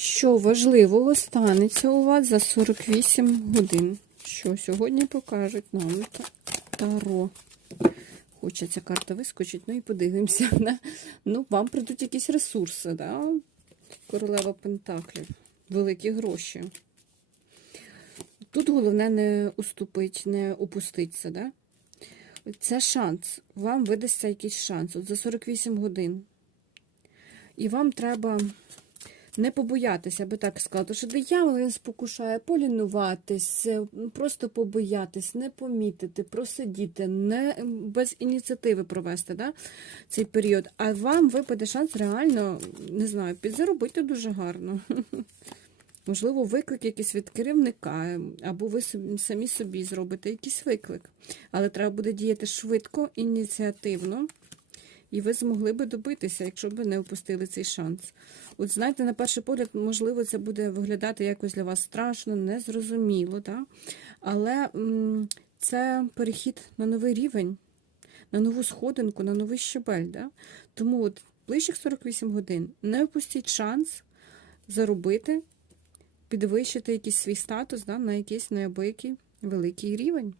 Що важливого станеться у вас за 48 годин? Що сьогодні покажуть нам та- Таро. Хочеться карта вискочить, ну і подивимося. Да? Ну, вам прийдуть якісь ресурси, да? Королева Пентаклів. Великі гроші. Тут головне не уступить, не упуститися, да? Це шанс. Вам видасться якийсь шанс. От за 48 годин. І вам треба не побоятися, аби так сказати, що диявол він спокушає полінуватись, е, просто побоятись, не помітити, просидіти, не без ініціативи провести да, цей період. А вам випаде шанс реально, не знаю, підзаробити дуже гарно. Можливо, виклик якийсь від керівника, або ви самі собі зробите якийсь виклик. Але треба буде діяти швидко, ініціативно. І ви змогли би добитися, якщо б не опустили цей шанс. От знаєте, на перший погляд, можливо, це буде виглядати якось для вас страшно, незрозуміло, так? але м, це перехід на новий рівень, на нову сходинку, на новий щебель. Да? Тому от ближчих 48 годин не опустіть шанс заробити, підвищити якийсь свій статус да, на якийсь неабиякий великий рівень.